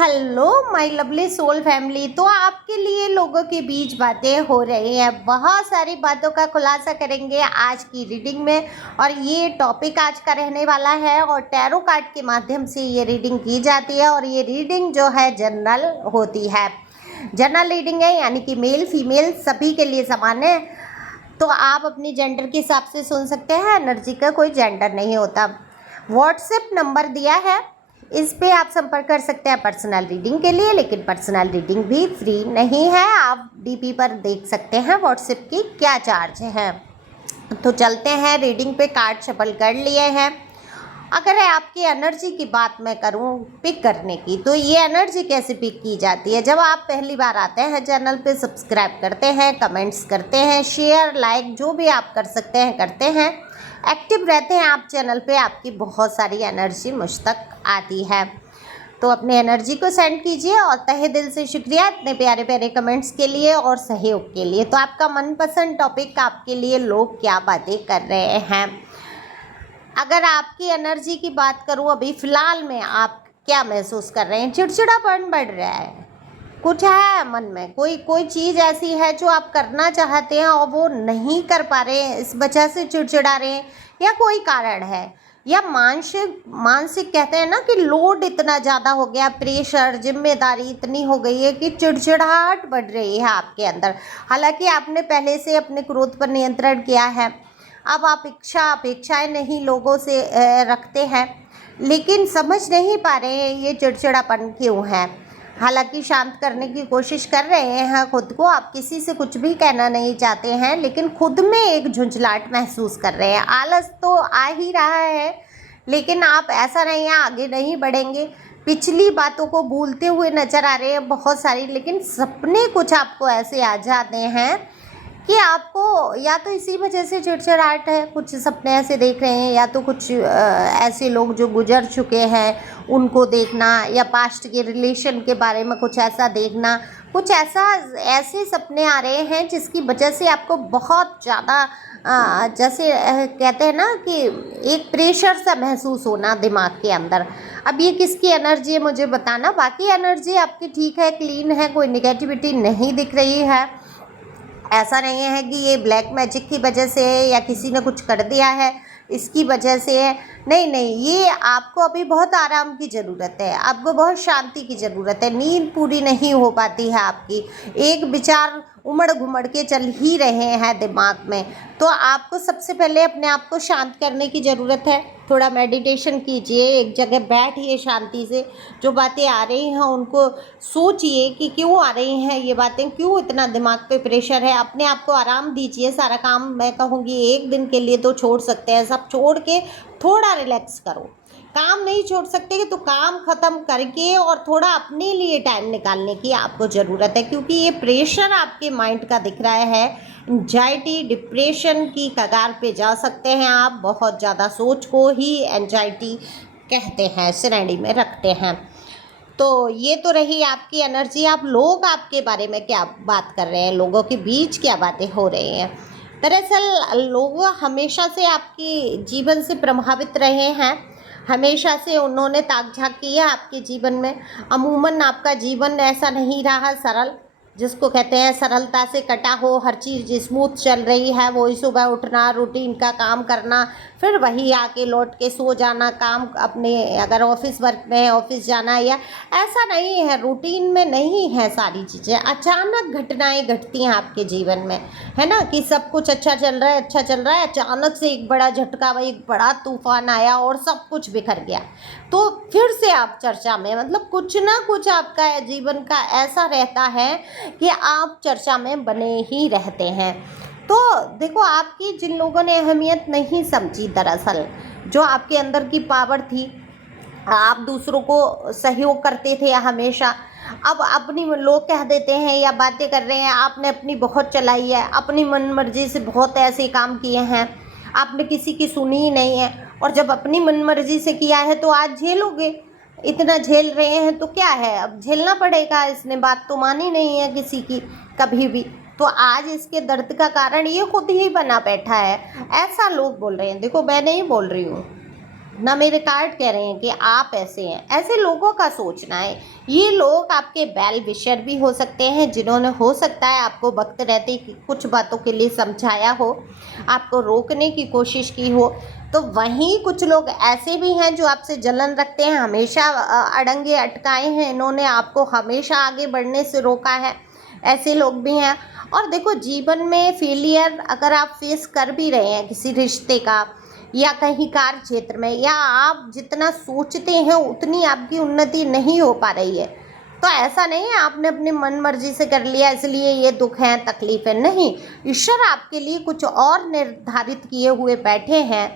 Hello my lovely soul family. तो आपके लिए लोगों के बीच बातें हो रही हैं, बहुत सारी बातों का खुलासा करेंगे आज की रीडिंग में। और ये टॉपिक आज का रहने वाला है और टैरो कार्ड के माध्यम से ये रीडिंग की जाती है। और ये रीडिंग जो है जनरल होती है, जनरल रीडिंग है, यानी कि मेल फीमेल सभी के लिए समान है। तो आप अपनी जेंडर के हिसाब से सुन सकते हैं, एनर्जी का कोई जेंडर नहीं होता। व्हाट्सएप नंबर दिया है, इस पे आप संपर्क कर सकते हैं पर्सनल रीडिंग के लिए, लेकिन पर्सनल रीडिंग भी फ्री नहीं है। आप डीपी पर देख सकते हैं व्हाट्सएप की क्या चार्ज है। तो चलते हैं रीडिंग पे। कार्ड शफल कर लिए हैं। अगर आपकी एनर्जी की बात मैं करूं पिक करने की, तो ये एनर्जी कैसे पिक की जाती है? जब आप पहली बार आते हैं चैनल पे, सब्सक्राइब करते हैं, कमेंट्स करते हैं, शेयर लाइक जो भी आप कर सकते हैं करते हैं, एक्टिव रहते हैं आप चैनल पे, आपकी बहुत सारी एनर्जी मुझ तक आती है। तो अपनी एनर्जी को सेंड कीजिए और तहे दिल से शुक्रिया इतने प्यारे प्यारे कमेंट्स के लिए और सहयोग के लिए। तो आपका मनपसंद टॉपिक आपके लिए लोग क्या बातें कर रहे हैं। अगर आपकी एनर्जी की बात करूं, अभी फ़िलहाल में आप क्या महसूस कर रहे हैं? चिड़चिड़ापन बढ़ रहा है, कुछ है मन में, कोई चीज़ ऐसी है जो आप करना चाहते हैं और वो नहीं कर पा रहे हैं, इस वजह से चिड़चिड़ा रहे हैं, या कोई कारण है, या मानसिक कहते हैं ना कि लोड इतना ज़्यादा हो गया, प्रेशर जिम्मेदारी इतनी हो गई है कि चिड़चिड़ाहट बढ़ रही है आपके अंदर। हालांकि आपने पहले से अपने क्रोध पर नियंत्रण किया है, अब आप अपेक्षाएं नहीं लोगों से रखते हैं, लेकिन समझ नहीं पा रहे हैं ये चिड़चिड़ापन क्यों है। हालांकि शांत करने की कोशिश कर रहे हैं खुद को, आप किसी से कुछ भी कहना नहीं चाहते हैं, लेकिन खुद में एक झुंझलाहट महसूस कर रहे हैं। आलस तो आ ही रहा है, लेकिन आप ऐसा नहीं है आगे नहीं बढ़ेंगे। पिछली बातों को भूलते हुए नज़र आ रहे हैं बहुत सारी, लेकिन सपने कुछ आपको ऐसे आ जाते हैं कि आपको या तो इसी वजह से चिड़चिड़ाहट है, कुछ सपने ऐसे देख रहे हैं, या तो कुछ ऐसे लोग जो गुजर चुके हैं उनको देखना, या पास्ट के रिलेशन के बारे में कुछ ऐसा देखना, कुछ ऐसे सपने आ रहे हैं जिसकी वजह से आपको बहुत ज़्यादा जैसे कहते हैं ना कि एक प्रेशर सा महसूस होना दिमाग के अंदर। अब ये किसकी एनर्जी है मुझे बताना। बाकी एनर्जी आपकी ठीक है, क्लीन है, कोई निगेटिविटी नहीं दिख रही है। ऐसा नहीं है कि ये ब्लैक मैजिक की वजह से है या किसी ने कुछ कर दिया है इसकी वजह से है, नहीं, ये आपको अभी बहुत आराम की ज़रूरत है, आपको बहुत शांति की ज़रूरत है। नींद पूरी नहीं हो पाती है आपकी, एक विचार उमड़ घुमड़ के चल ही रहे हैं दिमाग में। तो आपको सबसे पहले अपने आप को शांत करने की ज़रूरत है। थोड़ा मेडिटेशन कीजिए, एक जगह बैठिए शांति से, जो बातें आ रही हैं उनको सोचिए कि क्यों आ रही हैं ये बातें, क्यों इतना दिमाग पे प्रेशर है। अपने आप को आराम दीजिए। सारा काम मैं कहूँगी एक दिन के लिए तो छोड़ सकते हैं, सब छोड़ के थोड़ा रिलैक्स करो। काम नहीं छोड़ सकते तो काम ख़त्म करके और थोड़ा अपने लिए टाइम निकालने की आपको ज़रूरत है, क्योंकि ये प्रेशर आपके माइंड का दिख रहा है। एंजाइटी डिप्रेशन की कगार पे जा सकते हैं आप। बहुत ज़्यादा सोच को ही एंजाइटी कहते हैं, श्रेणी में रखते हैं। तो ये तो रही आपकी एनर्जी। आप लोग आपके बारे में क्या बात कर रहे हैं, लोगों के बीच क्या बातें हो रही हैं। दरअसल लोग हमेशा से आपके जीवन से प्रभावित रहे हैं, हमेशा से उन्होंने ताक झाँक किया आपके जीवन में। अमूमन आपका जीवन ऐसा नहीं रहा सरल, जिसको कहते हैं सरलता से कटा हो, हर चीज़ स्मूथ चल रही है। वही सुबह उठना, रूटीन का काम करना, फिर वही आके लौट के सो जाना, काम अपने अगर ऑफिस वर्क में है ऑफिस जाना, या ऐसा नहीं है, रूटीन में नहीं है सारी चीज़ें। अचानक घटनाएं घटती हैं आपके जीवन में, है ना, कि सब कुछ अच्छा चल रहा है, अचानक से एक बड़ा झटका, एक बड़ा तूफान आया और सब कुछ बिखर गया। तो फिर से आप चर्चा में, मतलब कुछ ना कुछ आपका जीवन का ऐसा रहता है कि आप चर्चा में बने ही रहते हैं। तो देखो, आपकी जिन लोगों ने अहमियत नहीं समझी, दरअसल जो आपके अंदर की पावर थी, आप दूसरों को सहयोग करते थे हमेशा, अब अपनी लोग कह देते हैं या बातें कर रहे हैं, आपने अपनी बहुत चलाई है, अपनी मन मर्जी से बहुत ऐसे काम किए हैं, आपने किसी की सुनी ही नहीं है। और जब अपनी मन मर्जी से किया है तो आज झेलोगे, इतना झेल रहे हैं तो क्या है, अब झेलना पड़ेगा। इसने बात तो मानी नहीं है किसी की कभी भी, तो आज इसके दर्द का कारण ये खुद ही बना बैठा है। ऐसा लोग बोल रहे हैं, देखो मैं नहीं बोल रही हूँ, ना मेरे कार्ड कह रहे हैं कि आप ऐसे हैं। ऐसे लोगों का सोचना है। ये लोग आपके वेल विशर भी हो सकते हैं, जिन्होंने हो सकता है आपको वक्त रहते कुछ बातों के लिए समझाया हो, आपको रोकने की कोशिश की हो। तो वहीं कुछ लोग ऐसे भी हैं जो आपसे जलन रखते हैं, हमेशा अड़ंगे अटकाए हैं, इन्होंने आपको हमेशा आगे बढ़ने से रोका है। ऐसे लोग भी हैं। और देखो, जीवन में फेलियर अगर आप फेस कर भी रहे हैं किसी रिश्ते का या कहीं कार्य क्षेत्र में, या आप जितना सोचते हैं उतनी आपकी उन्नति नहीं हो पा रही है, तो ऐसा नहीं है आपने अपनी मन मर्जी से कर लिया इसलिए ये दुख है, तकलीफ है। नहीं, ईश्वर आपके लिए कुछ और निर्धारित किए हुए बैठे हैं।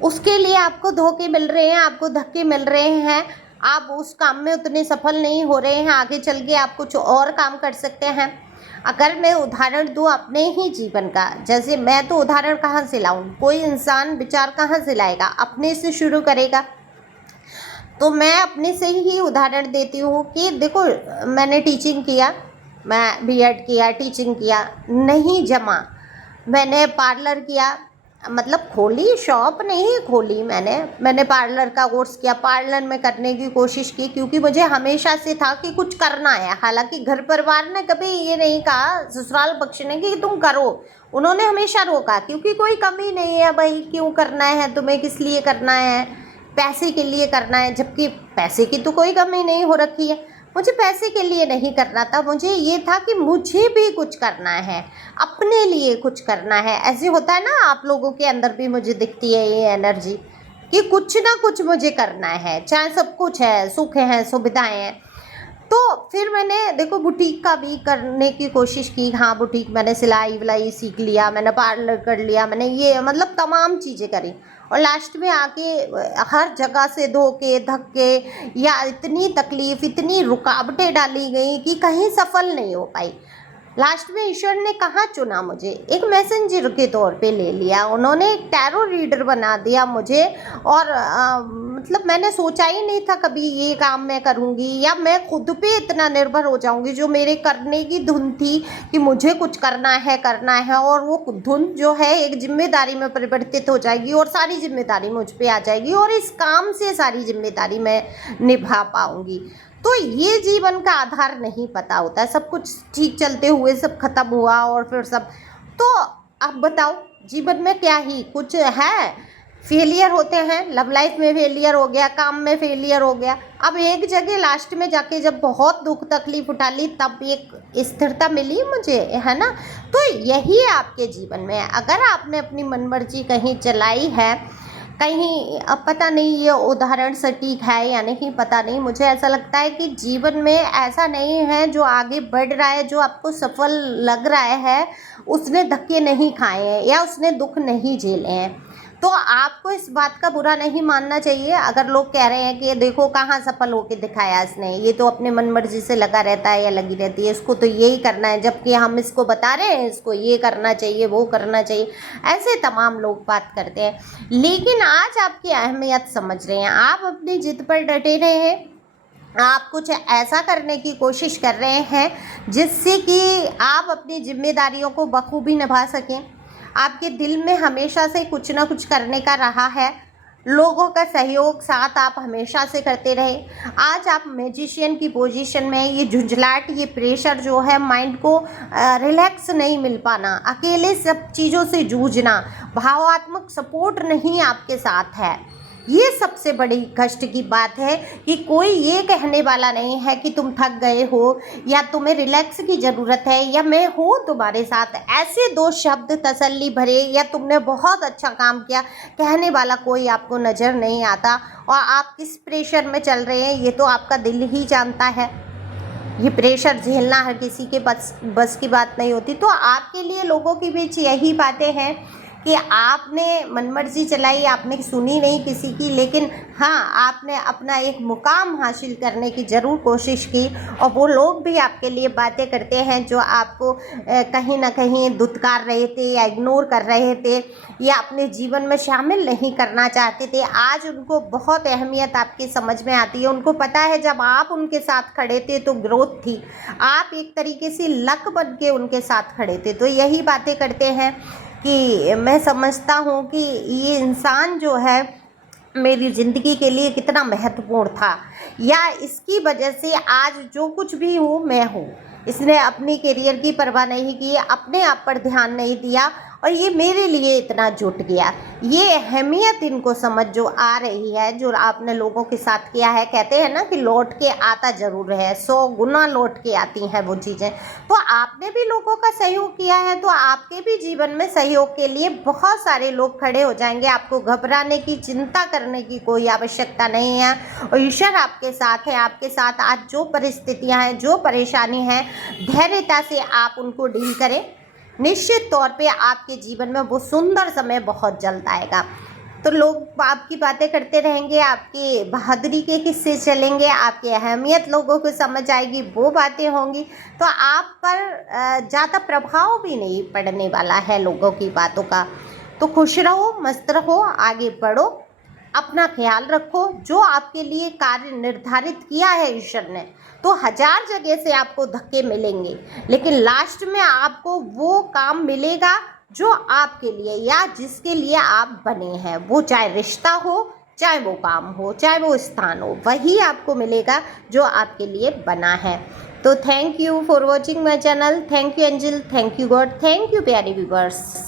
उसके लिए आपको धोखे मिल रहे हैं, आपको धक्के मिल रहे हैं, आप उस काम में उतने सफल नहीं हो रहे हैं। आगे चल के आप कुछ और काम कर सकते हैं। अगर मैं उदाहरण दूँ अपने ही जीवन का, जैसे मैं तो उदाहरण कहाँ से लाऊं, कोई इंसान विचार कहाँ से लाएगा, अपने से शुरू करेगा। तो मैं अपने से ही उदाहरण देती हूँ कि देखो, मैंने टीचिंग किया, मैं बीएड किया, टीचिंग किया, नहीं जमा। मैंने पार्लर किया, मतलब खोली, शॉप नहीं खोली मैंने पार्लर का कोर्स किया, पार्लर में करने की कोशिश की, क्योंकि मुझे हमेशा से था कि कुछ करना है। हालांकि घर परिवार ने कभी ये नहीं कहा, ससुराल पक्ष ने, कि तुम करो। उन्होंने हमेशा रोका, क्योंकि कोई कमी नहीं है भाई, क्यों करना है तुम्हें, किस लिए करना है, पैसे के लिए करना है। जबकि पैसे की तो कोई कमी नहीं हो रखी है। मुझे पैसे के लिए नहीं करना था, मुझे ये था कि मुझे भी कुछ करना है, अपने लिए कुछ करना है। ऐसे होता है ना, आप लोगों के अंदर भी मुझे दिखती है ये एनर्जी कि कुछ ना कुछ मुझे करना है, चाहे सब कुछ है, सुख है, सुविधाएं हैं। तो फिर मैंने देखो बुटीक का भी करने की कोशिश की। हाँ, बुटीक मैंने सिलाई विलाई सीख लिया, मैंने पार्लर कर लिया, मैंने ये मतलब तमाम चीज़ें करी। और लास्ट में आके हर जगह से धोखे धक्के या इतनी तकलीफ़, इतनी रुकावटें डाली गई कि कहीं सफल नहीं हो पाई। लास्ट में ईश्वर ने कहाँ चुना मुझे, एक मैसेंजर के तौर पे ले लिया। उन्होंने एक टैरो रीडर बना दिया मुझे। और मतलब मैंने सोचा ही नहीं था कभी ये काम मैं करूँगी, या मैं खुद पे इतना निर्भर हो जाऊँगी। जो मेरे करने की धुन थी कि मुझे कुछ करना है, और वो धुन जो है एक जिम्मेदारी में परिवर्तित हो जाएगी, और सारी जिम्मेदारी मुझ पे आ जाएगी, और इस काम से सारी जिम्मेदारी मैं निभा पाऊँगी। तो ये जीवन का आधार नहीं पता होता है। सब कुछ ठीक चलते हुए सब खत्म हुआ, और फिर सब, तो अब बताओ जीवन में क्या ही कुछ है। फेलियर होते हैं, लव लाइफ में फेलियर हो गया, काम में फेलियर हो गया। अब एक जगह लास्ट में जाके जब बहुत दुख तकलीफ उठा ली, तब एक स्थिरता मिली मुझे, है ना। तो यही है आपके जीवन में। अगर आपने अपनी मनमर्जी कहीं चलाई है, कहीं, अब पता नहीं ये उदाहरण सटीक है या नहीं, पता नहीं, मुझे ऐसा लगता है कि जीवन में ऐसा नहीं है जो आगे बढ़ रहा है, जो आपको सफल लग रहा है, उसने धक्के नहीं खाए हैं या उसने दुख नहीं झेले हैं। तो आपको इस बात का बुरा नहीं मानना चाहिए अगर लोग कह रहे हैं कि देखो कहाँ सफल होके दिखाया इसने, ये तो अपने मन मर्जी से लगा रहता है या लगी रहती है, इसको तो यही करना है, जबकि हम इसको बता रहे हैं इसको ये करना चाहिए, वो करना चाहिए। ऐसे तमाम लोग बात करते हैं। लेकिन आज आपकी अहमियत समझ रहे हैं, आप अपनी जिद पर डटे रहे हैं, आप कुछ ऐसा करने की कोशिश कर रहे हैं जिससे कि आप अपनी जिम्मेदारियों को बखूबी निभा सकें। आपके दिल में हमेशा से कुछ ना कुछ करने का रहा है, लोगों का सहयोग साथ आप हमेशा से करते रहे। आज आप मैजिशियन की पोजीशन में, ये झुंझलाहट, ये प्रेशर जो है, माइंड को रिलैक्स नहीं मिल पाना, अकेले सब चीज़ों से जूझना, भावात्मक सपोर्ट नहीं आपके साथ है, ये सबसे बड़ी कष्ट की बात है कि कोई ये कहने वाला नहीं है कि तुम थक गए हो या तुम्हें रिलैक्स की ज़रूरत है या मैं हूँ तुम्हारे साथ। ऐसे दो शब्द तसल्ली भरे या तुमने बहुत अच्छा काम किया कहने वाला कोई आपको नज़र नहीं आता। और आप किस प्रेशर में चल रहे हैं ये तो आपका दिल ही जानता है। ये प्रेशर झेलना हर किसी के बस की बात नहीं होती। तो आपके लिए लोगों के बीच यही बातें हैं कि आपने मनमर्जी चलाई, आपने सुनी नहीं किसी की, लेकिन हाँ, आपने अपना एक मुकाम हासिल करने की ज़रूर कोशिश की। और वो लोग भी आपके लिए बातें करते हैं जो आपको कहीं ना कहीं धुतकार रहे थे या इग्नोर कर रहे थे या अपने जीवन में शामिल नहीं करना चाहते थे, आज उनको बहुत अहमियत आपकी समझ में आती है। उनको पता है जब आप उनके साथ खड़े थे तो ग्रोथ थी, आप एक तरीके से लक बन के उनके साथ खड़े थे। तो यही बातें करते हैं कि मैं समझता हूँ कि ये इंसान जो है मेरी ज़िंदगी के लिए कितना महत्वपूर्ण था, या इसकी वजह से आज जो कुछ भी हूँ मैं हूँ। इसने अपनी करियर की परवाह नहीं की, अपने आप पर ध्यान नहीं दिया और ये मेरे लिए इतना जुट गया। ये अहमियत इनको समझ जो आ रही है, जो आपने लोगों के साथ किया है। कहते हैं ना कि लौट के आता ज़रूर है, 100 गुना लौट के आती हैं वो चीज़ें। तो आपने भी लोगों का सहयोग किया है, तो आपके भी जीवन में सहयोग के लिए बहुत सारे लोग खड़े हो जाएंगे। आपको घबराने की, चिंता करने की कोई आवश्यकता नहीं है और ईश्वर आपके साथ है। आपके साथ आज जो परिस्थितियां हैं, जो परेशानी है, धैर्यता से आप उनको डील करें। निश्चित तौर पे आपके जीवन में वो सुंदर समय बहुत जल्द आएगा। तो लोग आपकी बातें करते रहेंगे, आपकी बहादुरी के किस्से चलेंगे, आपकी अहमियत लोगों को समझ आएगी, वो बातें होंगी। तो आप पर ज़्यादा प्रभाव भी नहीं पड़ने वाला है लोगों की बातों का। तो खुश रहो, मस्त रहो, आगे बढ़ो, अपना ख्याल रखो। जो आपके लिए कार्य निर्धारित किया है ईश्वर ने, तो 1000 जगह से आपको धक्के मिलेंगे, लेकिन लास्ट में आपको वो काम मिलेगा जो आपके लिए या जिसके लिए आप बने हैं। वो चाहे रिश्ता हो, चाहे वो काम हो, चाहे वो स्थान हो, वही आपको मिलेगा जो आपके लिए बना है। तो thank you for watching my channel. Thank you angel, thank you God, thank you प्यारे व्यूवर्स।